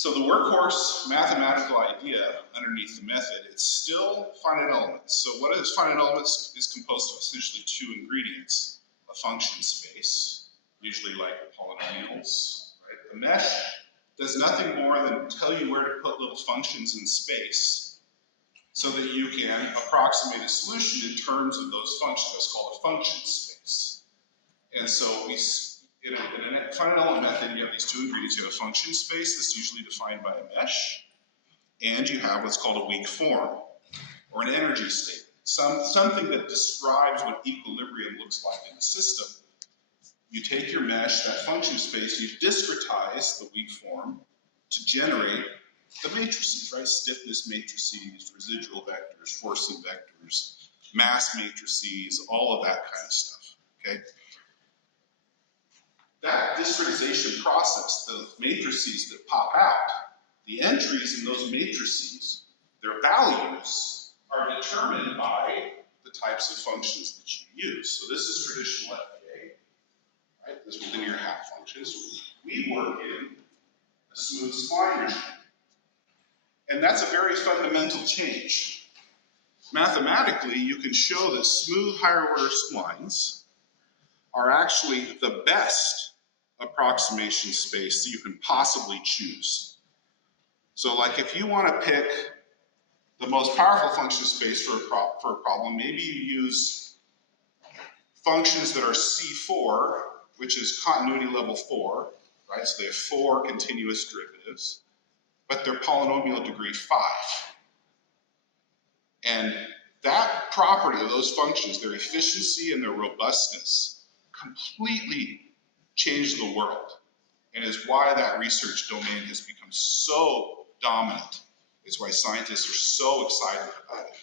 So the workhorse mathematical idea underneath the method, it's still finite elements. So what is finite elements is composed of essentially two ingredients: a function space, usually like polynomials, right? The mesh does nothing more than tell you where to put little functions in space so that you can approximate a solution in terms of those functions. That's called a function space. And so in a finite element method, you have these two ingredients. You have a function space that's usually defined by a mesh, and you have what's called a weak form, or an energy state. Something that describes what equilibrium looks like in the system. You take your mesh, that function space, you discretize the weak form to generate the matrices, right? Stiffness matrices, residual vectors, forcing vectors, mass matrices, all of that kind of stuff, okay? That discretization process, the matrices that pop out, the entries in those matrices, their values are determined by the types of functions that you use. So this is traditional FEA, right? This is linear half functions. We work in a smooth spline regime. And that's a very fundamental change. Mathematically, you can show that smooth higher order splines are actually the best approximation space that you can possibly choose. So like if you want to pick the most powerful function space for a problem, maybe you use functions that are C4, which is continuity level 4, right? So they have 4 continuous derivatives, but they're polynomial degree 5. And that property of those functions, their efficiency and their robustness, completely changed the world, and is why that research domain has become so dominant. It's why scientists are so excited about it.